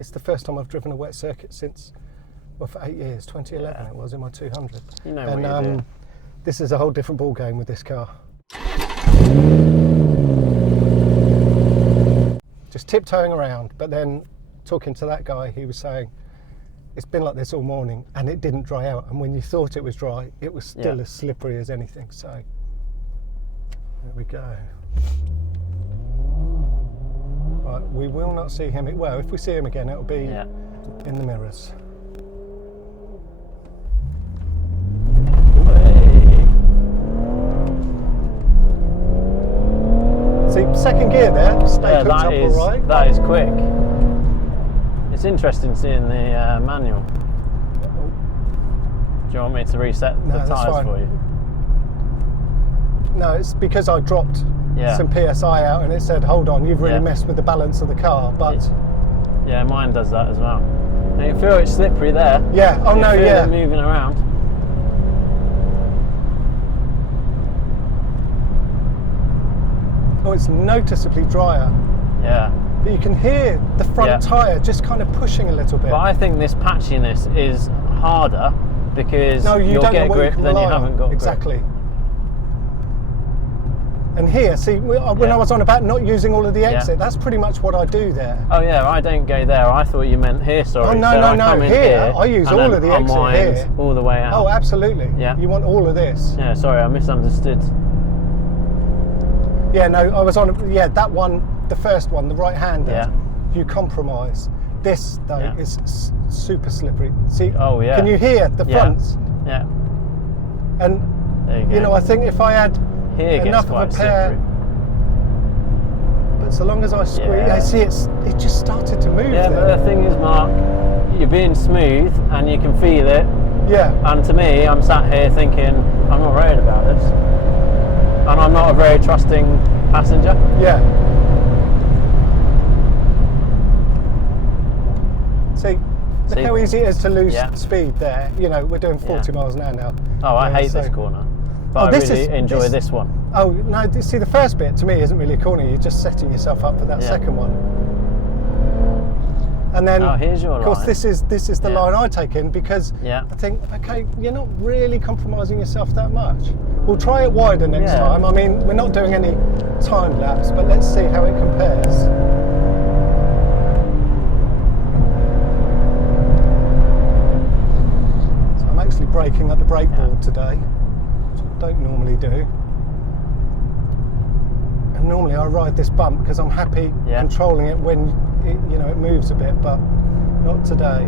It's the first time I've driven a wet circuit since, well, for 8 years. 2011 it was in my 200. You know and what you're doing. this is a whole different ball game with this car. Just tiptoeing around, but then talking to that guy, he was saying it's been like this all morning and it didn't dry out, and when you thought it was dry, it was still as slippery as anything. So there we go. Right, we will not see him. Well, if we see him again, it'll be in the mirrors. See, second gear there, stay hooked up all right. That is quick. It's interesting seeing the manual. Do you want me to reset the tyres for you? No, it's because I dropped some PSI out and it said, hold on, you've really messed with the balance of the car, but... Yeah, mine does that as well. Now you feel it's slippery there. Yeah, oh no, yeah. It moving around. Oh, it's noticeably drier. Yeah. But you can hear the front tyre just kind of pushing a little bit. But I think this patchiness is harder because you'll get grip, then you haven't got grip. Exactly. And here, see, when I was on about not using all of the exit, that's pretty much what I do there. Oh yeah, I don't go there. I thought you meant here, sorry. Oh no, no, here, I use all of the exit here. All the way out. Oh, absolutely. Yeah. You want all of this. Yeah, sorry, I misunderstood. Yeah, no, I was on, that one, the first one, the right-hander. Yeah. You compromise. This, though, is super slippery. See, can you hear the fronts? Yeah. And, there you go. I think if I had enough of a pair, but so long as I squeeze, it just started to move. Yeah, but the thing is, Mark, you're being smooth and you can feel it. Yeah. And to me, I'm sat here thinking, I'm not worried about this. And I'm not a very trusting passenger. Yeah. See how easy it is to lose speed there. We're doing 40 miles an hour now. Oh, I hate this corner. But I really enjoy this one. Oh, no, see, the first bit to me isn't really a corner. You're just setting yourself up for that second one. And then, here's your of course, line. this is the line I take in because I think, okay, you're not really compromising yourself that much. We'll try it wider next time. I mean, we're not doing any time lapse, but let's see how it compares. So I'm actually braking at the brake board today, which I don't normally do. And normally I ride this bump because I'm happy controlling it when it moves a bit, but not today.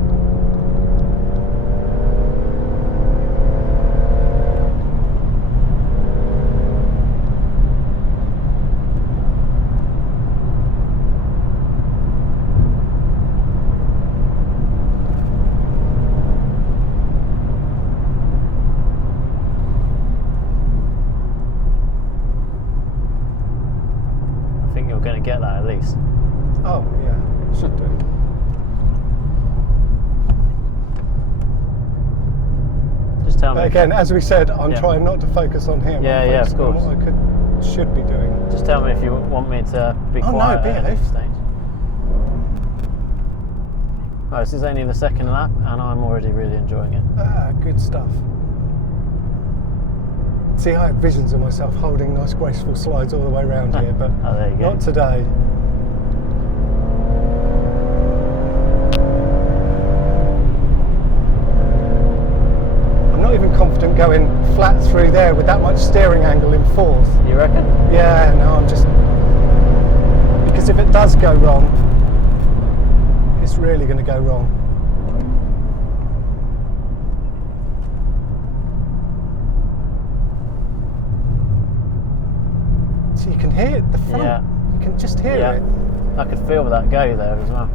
I think you're going to get that at least. Oh, yeah, should do. Just tell me. But again, as we said, I'm trying not to focus on him. Yeah, of course. On what I should be doing. Just tell me if you want me to be quiet at this stage. Oh, this is only the second lap, and I'm already really enjoying it. Ah, good stuff. See, I had visions of myself holding nice, graceful slides all the way around here, but there you go. not today. I'm not even confident going flat through there with that much steering angle in fourth. You reckon? Yeah, no, I'm just... Because if it does go wrong, it's really going to go wrong. So you can hear it, the front. Yeah. You can just hear it. I could feel that go there as well.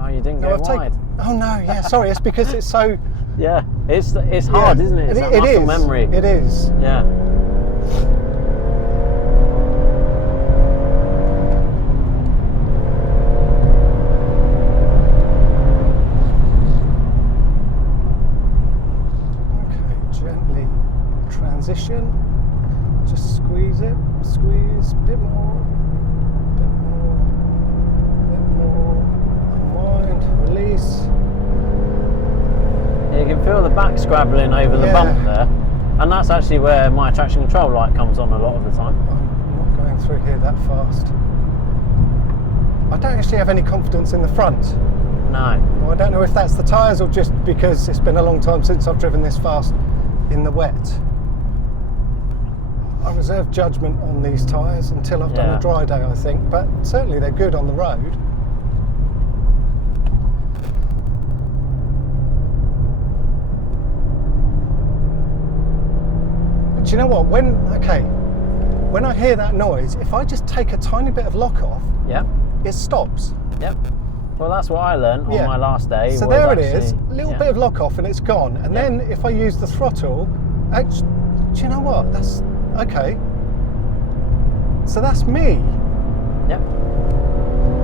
Oh, you didn't go wide. Oh no, yeah, sorry, it's because it's so... Yeah, it's hard, isn't it? It's that muscle memory. It is. Yeah. Okay, gently transition. Just squeeze it, squeeze, bit more, feel the back scrabbling over the bump there, and that's actually where my traction control light comes on a lot of the time. I'm not going through here that fast. I don't actually have any confidence in the front. No. Well, I don't know if that's the tyres or just because it's been a long time since I've driven this fast in the wet. I reserve judgment on these tyres until I've done a dry day, I think, but certainly they're good on the road. But you know what? When I hear that noise, if I just take a tiny bit of lock off, it stops. Yep. Well, that's what I learned on my last day. So there it is, a little bit of lock off and it's gone. And then if I use the throttle, actually, do you know what? That's okay. So that's me. Yep.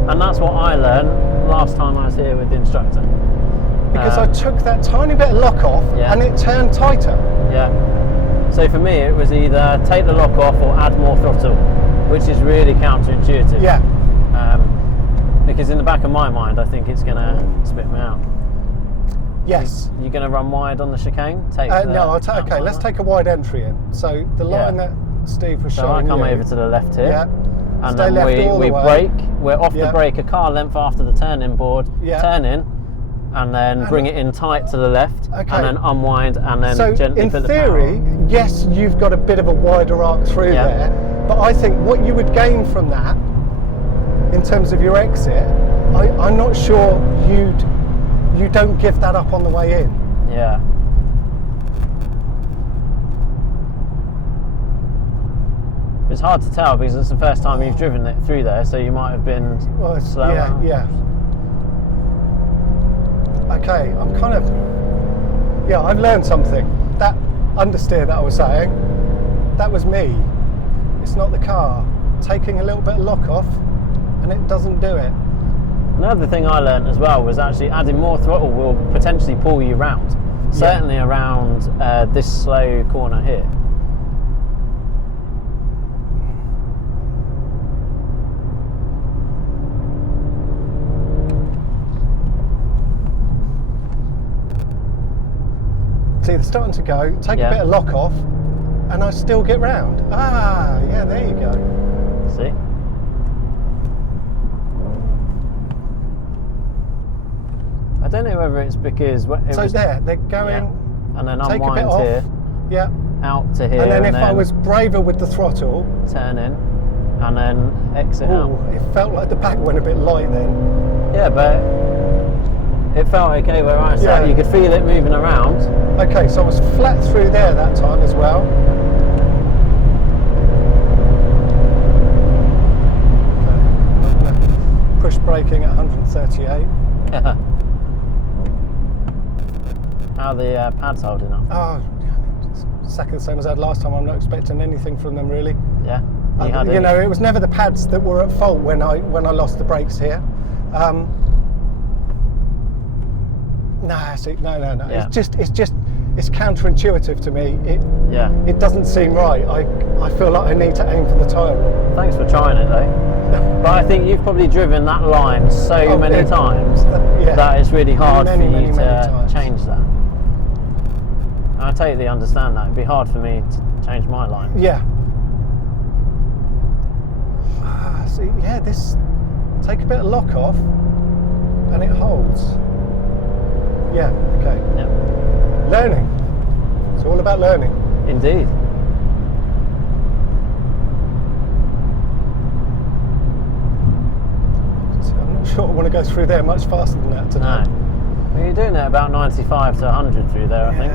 And that's what I learned last time I was here with the instructor. Because I took that tiny bit of lock off and it turned tighter. Yeah. So for me, it was either take the lock off or add more throttle, which is really counterintuitive. Yeah. Because in the back of my mind, I think it's going to spit me out. Yes. You're going to run wide on the chicane? No, okay, let's take a wide entry in. So the line that Steve was showing So I come over to the left here. Yeah. And Stay then left we brake. We're off the brake a car length after the turn-in board. Turn in, and then bring it in tight to the left, and then unwind, and then gently put the power on. In theory, yes, you've got a bit of a wider arc through there, but I think what you would gain from that, in terms of your exit, I'm not sure you don't give that up on the way in. Yeah. It's hard to tell because it's the first time you've driven it through there, so you might have been slower. Yeah. Okay, I'm kind of... Yeah, I've learned something. That understeer that I was saying, that was me. It's not the car. Taking a little bit of lock off, and it doesn't do it. Another thing I learned as well was actually adding more throttle will potentially pull you round. Certainly around this slow corner here. See, they're starting to go, take a bit of lock off, and I still get round. Ah, yeah, there you go. See? I don't know whether it's because... they're going... And then take unwind a bit off. here. Yeah. Out to here. And then if I was braver with the throttle... Turn in, and then exit out. It felt like the back went a bit light then. Yeah, but it felt okay where I sat. You could feel it moving around. Okay, so I was flat through there that time as well. Okay. Push braking at 138. How are the pads holding up? Oh, exactly the same as I had last time. I'm not expecting anything from them really. Yeah. You know, it was never the pads that were at fault when I lost the brakes here. No. Yeah. It's counterintuitive to me. It doesn't seem right. I feel like I need to aim for the tyre wall. Thanks for trying it though. But I think you've probably driven that line so many times that it's really hard for you to change that. And I totally understand that. It'd be hard for me to change my line. Yeah. See, this take a bit of lock off and it holds. Yeah, okay. Yep. Learning. It's all about learning. Indeed. So I'm not sure I want to go through there much faster than that today. No. Well, you're doing it about 95 to 100 through there, I think.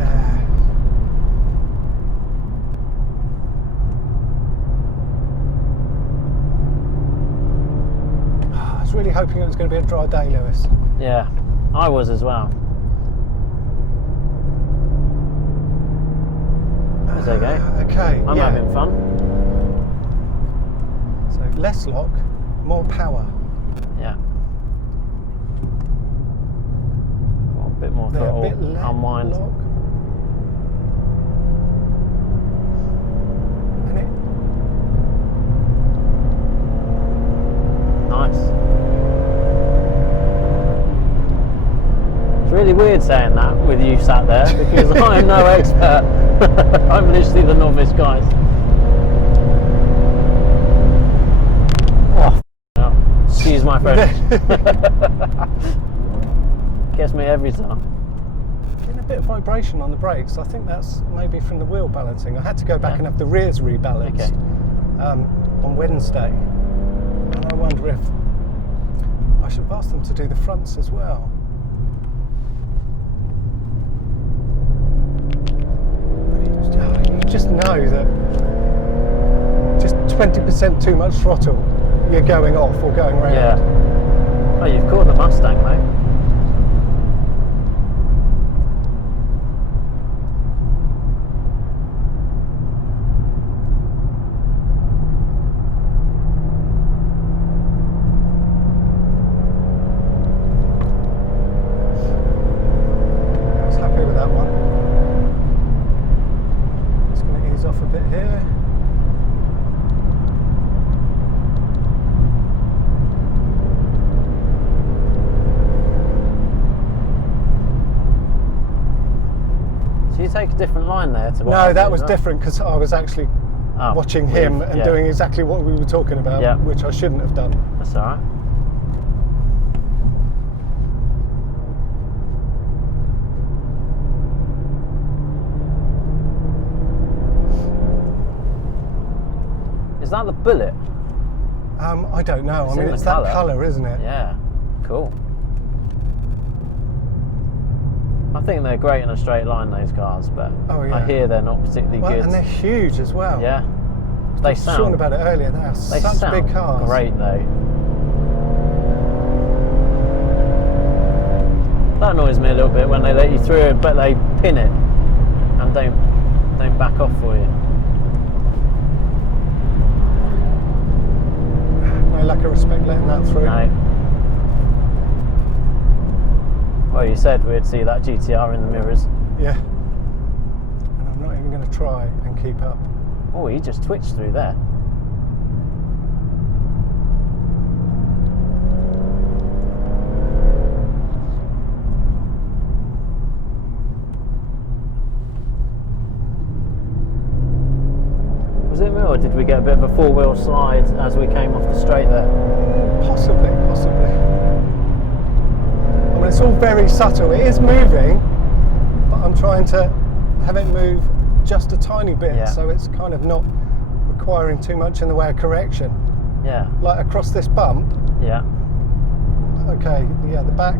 I was really hoping it was going to be a dry day, Lewis. Yeah, I was as well. It's okay. Okay. I'm having fun. So less lock, more power. Yeah. Well, a bit more throttle. Unwind. Lock. And it. Nice. It's really weird saying that with you sat there because I'm no expert. I'm literally the novice, guys. Oh, no. Excuse my French. Gets me every time. Getting a bit of vibration on the brakes. I think that's maybe from the wheel balancing. I had to go back and have the rears rebalanced on Wednesday. And I wonder if I should have asked them to do the fronts as well. You just know that just 20% too much throttle, you're going off or going round. Yeah. Oh, you've caught the Mustang, mate. A bit here. So you take a different line there to what No, that was different because I was actually watching him and doing exactly what we were talking about, which I shouldn't have done. That's alright. Is that the Bullet? I don't know. I mean, it's that colour, isn't it? Yeah, cool. I think they're great in a straight line, those cars, but I hear they're not particularly good. And they're huge as well. Yeah. They sound... Talking about it earlier, they are such big cars. Great though. That annoys me a little bit when they let you through, but they pin it and don't back off for you. No lack of respect letting that through. No. Well, you said we'd see that GTR in the mirrors. Yeah. And I'm not even going to try and keep up. Oh, he just twitched through there. Was it me, or did we get a bit of a four-wheel slide as we came off the straight there? Possibly. I mean, it's all very subtle. It is moving, but I'm trying to have it move just a tiny bit, so it's kind of not requiring too much in the way of correction. Yeah. Like across this bump. Yeah. Okay, the back.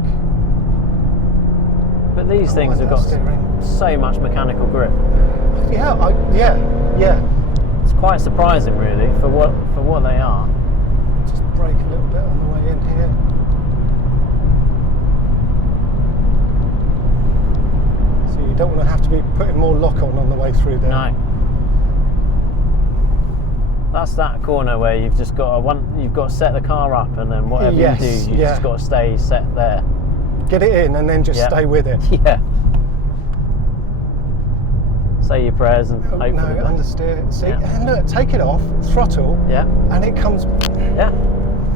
But these things have got so much mechanical grip. Yeah. It's quite surprising, really, for what they are. Just brake a little bit on the way in here. So you don't want to have to be putting more lock on the way through there. No. That's that corner where you've just got you've got to set the car up, and then whatever you do, you've just got to stay set there. Get it in, and then just stay with it. Yeah. Say your prayers and hope. No, understeer. See, and look, take it off, throttle, and it comes. Yeah,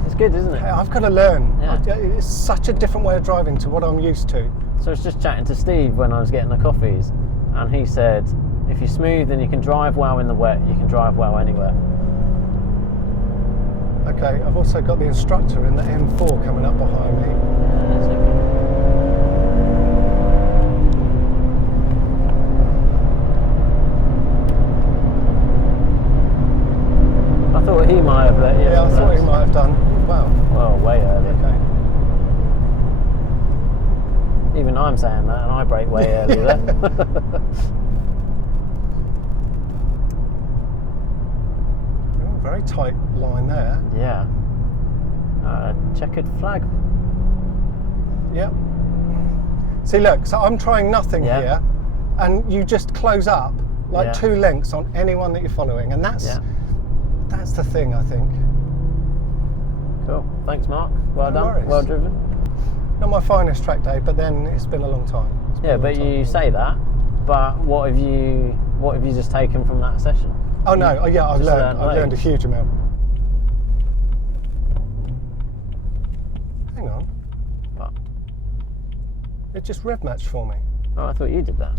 it's good, isn't it? I've got to learn. Yeah. It's such a different way of driving to what I'm used to. So I was just chatting to Steve when I was getting the coffees, and he said, if you're smooth and you can drive well in the wet, you can drive well anywhere. Okay, I've also got the instructor in the M4 coming up behind me. That's okay. I thought he might have let you. Yeah, I thought he might have done. Wow. Well, way early. Okay. Even I'm saying that, and I brake way early there. Very tight line there. Yeah. Checkered flag. Yep. See, look, so I'm trying nothing here, and you just close up like 2 lengths on anyone that you're following, and that's the thing, I think. Cool. Thanks, Mark. Well done. Worries. Well driven. Not my finest track day, but then it's been a long time. But you say that, but what have you just taken from that session? Oh no, I've learned a huge amount. Hang on. What? It just rev matched for me. Oh, I thought you did that.